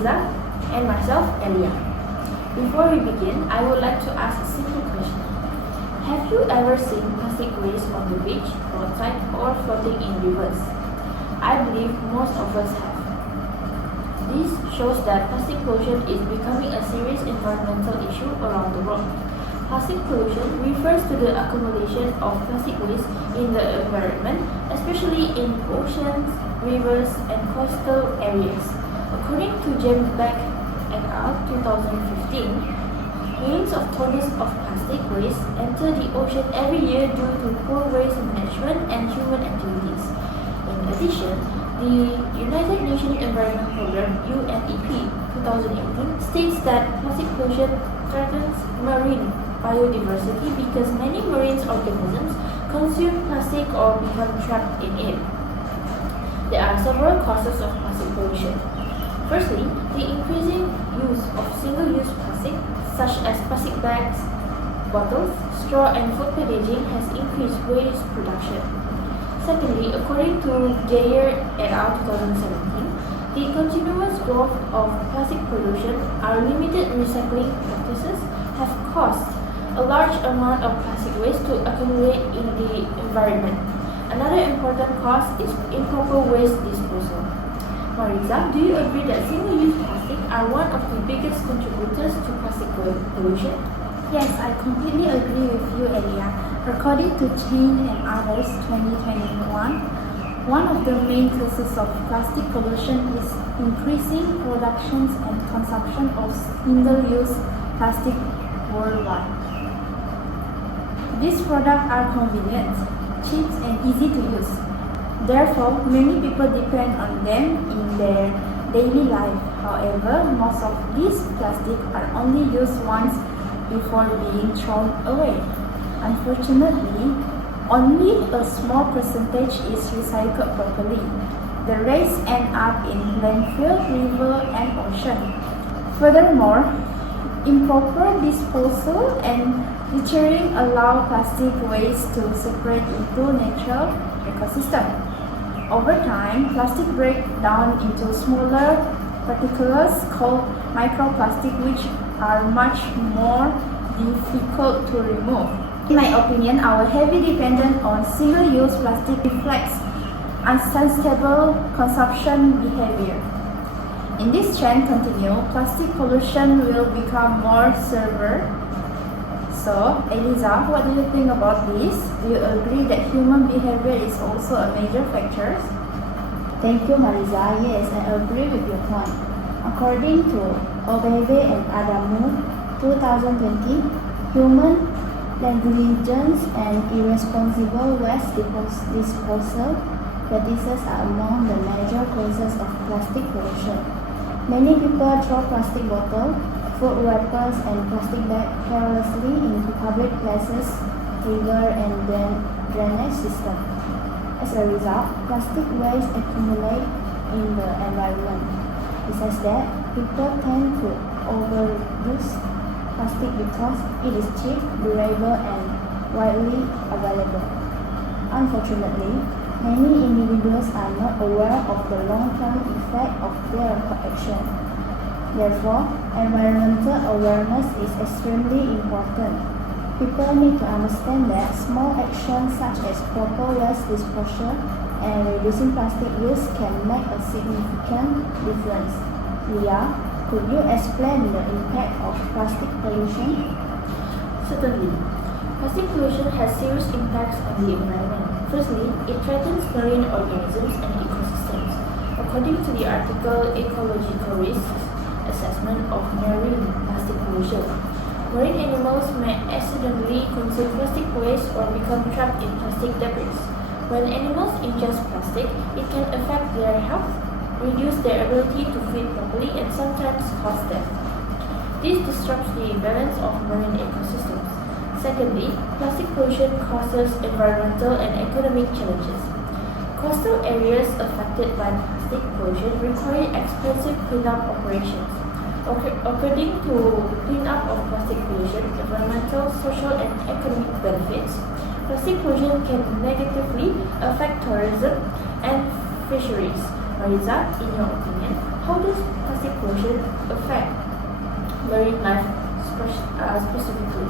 Eliza, and myself, Elia. Before we begin, I would like to ask a simple question. Have you ever seen plastic waste on the beach, roadside, or floating in rivers? I believe most of us have. This shows that plastic pollution is becoming a serious environmental issue around the world. Plastic pollution refers to the accumulation of plastic waste in the environment, especially in oceans, rivers, and coastal areas. According to James Beck et al. 2015, millions of tons of plastic waste enter the ocean every year due to poor waste management and human activities. In addition, the United Nations Environment Programme (UNEP) 2018 states that plastic pollution threatens marine biodiversity because many marine organisms consume plastic or become trapped in it. There are several causes of plastic pollution. Firstly, the increasing use of single-use plastic, such as plastic bags, bottles, straw, and food packaging has increased waste production. Secondly, according to Geyer et al. 2017, the continuous growth of plastic pollution, our limited recycling practices, have caused a large amount of plastic waste to accumulate in the environment. Another important cause is improper waste disposal. Mariza, do you agree that single-use plastic are one of the biggest contributors to plastic pollution? Yes, I completely agree with you, Elia. According to Chain and Others 2021, one of the main causes of plastic pollution is increasing productions and consumption of single-use plastic worldwide. These products are convenient, cheap, and easy to use. Therefore, many people depend on them in their daily life. However, most of these plastics are only used once before being thrown away. Unfortunately, only a small percentage is recycled properly. The rest end up in landfill, river, and ocean. Furthermore, improper disposal and littering allow plastic waste to separate into natural ecosystem. Over time, plastic breaks down into smaller particles called microplastic, which are much more difficult to remove. In my opinion, our heavy dependence on single-use plastic reflects unsustainable consumption behavior. In this trend continue, plastic pollution will become more severe. So, Eliza, what do you think about this? Do you agree that human behavior is also a major factor? Thank you, Mariza. Yes, I agree with your point. According to Obebe and Adamu 2020, human negligence and irresponsible waste disposal practices are among the major causes of plastic pollution. Many people throw plastic bottles, food wrappers, and plastic bags carelessly into public places, river, and drainage system. As a result, plastic waste accumulate in the environment. Besides that, people tend to overuse plastic because it is cheap, durable, and widely available. Unfortunately, many individuals are not aware of the long-term effect of their action. Therefore, environmental awareness is extremely important. People need to understand that small actions such as proper waste disposal and reducing plastic use can make a significant difference. Leah, could you explain the impact of plastic pollution? Certainly. Plastic pollution has serious impacts on the environment. Firstly, it threatens marine organisms and ecosystems. According to the article Ecological Risks Assessment of Marine Plastic Pollution, marine animals may accidentally consume plastic waste or become trapped in plastic debris. When animals ingest plastic, it can affect their health, reduce their ability to feed properly, and sometimes cause death. This disrupts the balance of marine ecosystems. Secondly, plastic pollution causes environmental and economic challenges. Coastal areas affected by plastic pollution require expensive cleanup operations. According to Cleanup of Plastic Pollution, Environmental, Social, and Economic Benefits, plastic pollution can negatively affect tourism and fisheries. Mariza, in your opinion, how does plastic pollution affect marine life specifically?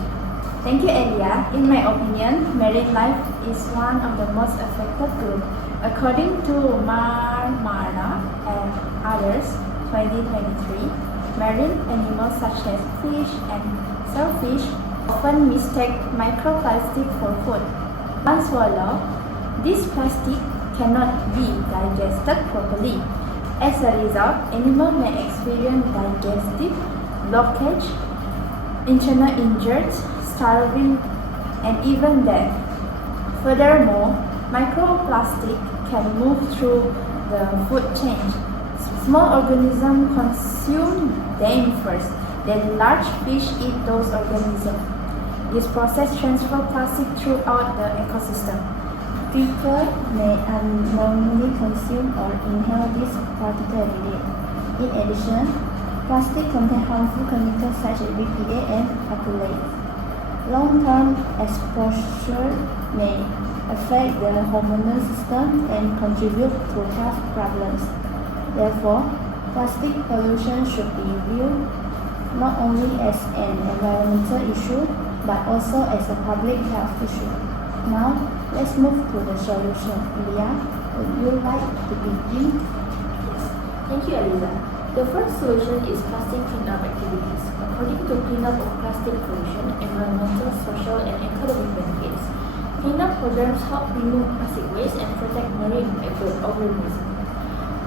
Thank you, Elia. In my opinion, marine life is one of the most affected groups. According to Marmara and others, 2023, marine animals such as fish and shellfish often mistake microplastic for food. Once swallowed, this plastic cannot be digested properly. As a result, animals may experience digestive blockage, internal injuries, starving, and even death. Furthermore, microplastic can move through the food chain. Small organisms consume them first, then large fish eat those organisms. This process transfers plastic throughout the ecosystem. People may unknowingly consume or inhale this particle every day. In addition, plastic contains harmful chemicals such as BPA and acrylates. Long-term exposure may affect the hormonal system and contribute to health problems. Therefore, plastic pollution should be viewed not only as an environmental issue but also as a public health issue. Now, let's move to the solution. Leah, would you like to begin? Yes. Thank you, Eliza. The first solution is plastic cleanup activities. According to Cleanup of Plastic Pollution, Environmental, Social, and Economic Benefits, cleanup programs help remove plastic waste and protect marine organisms.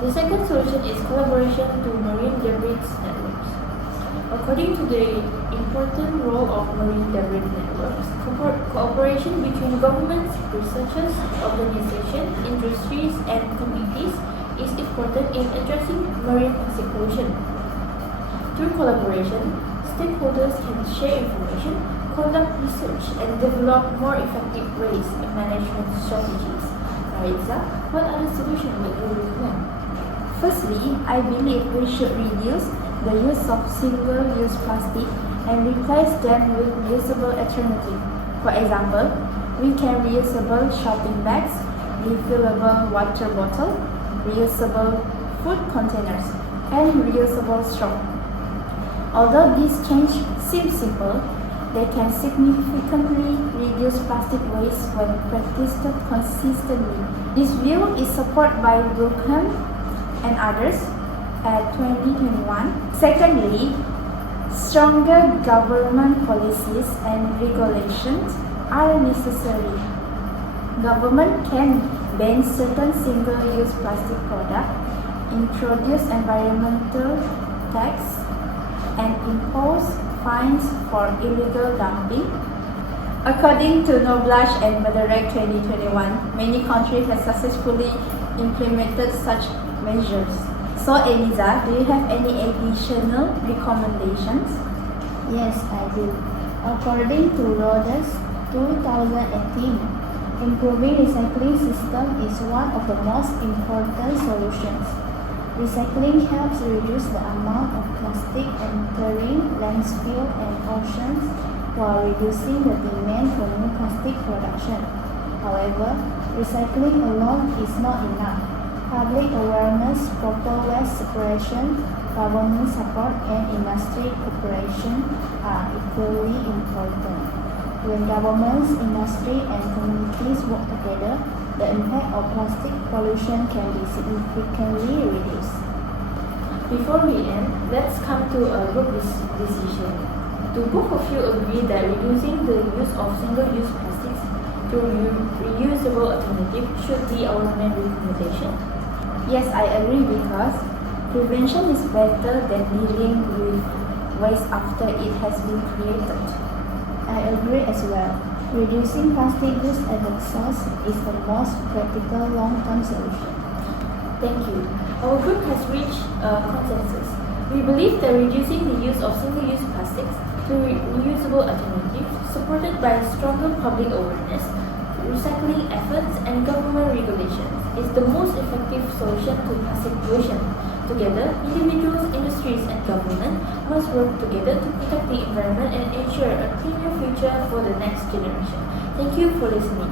The second solution is collaboration to marine debris networks. According to the important role of marine debris networks, cooperation between governments, researchers, organizations, industries, and communities is important in addressing marine plastic pollution. Through collaboration, stakeholders can share information, conduct research, and develop more effective waste management strategies. Mariza, what other solutions would you recommend? Firstly, I believe we should reduce the use of single-use plastic and replace them with reusable alternatives. For example, we can reusable shopping bags, refillable water bottle, reusable food containers, and reusable straw. Although these changes seem simple, they can significantly reduce plastic waste when practiced consistently. This view is supported by Brookham and others at 2021. Secondly, stronger government policies and regulations are necessary. Government can ban certain single-use plastic products, introduce environmental tax, and impose fines for illegal dumping. According to Noblash and Mederek 2021, many countries have successfully implemented such measures. So, Eliza, do you have any additional recommendations? Yes, I do. According to Rhodes 2018, improving recycling system is one of the most important solutions. Recycling helps reduce the amount of plastic entering landfill and oceans while reducing the demand for new plastic production. However, recycling alone is not enough. Public awareness, proper waste separation, government support, and industry cooperation are equally important. When governments, industry, and communities work together, the impact of plastic pollution can be significantly reduced. Before we end, let's come to a group decision. Do both of you agree that reducing the use of single-use plastics through reusable alternatives should be our main recommendation? Yes, I agree because prevention is better than dealing with waste after it has been created. I agree as well. Reducing plastic use at the source is the most practical long-term solution. Thank you. Our group has reached a consensus. We believe that reducing the use of single-use plastics through reusable alternatives, supported by stronger public awareness, recycling efforts, and government regulations, is the most effective solution to plastic pollution. Together, individuals, industries, and government must work together to protect the environment and ensure a cleaner future for the next generation. Thank you for listening.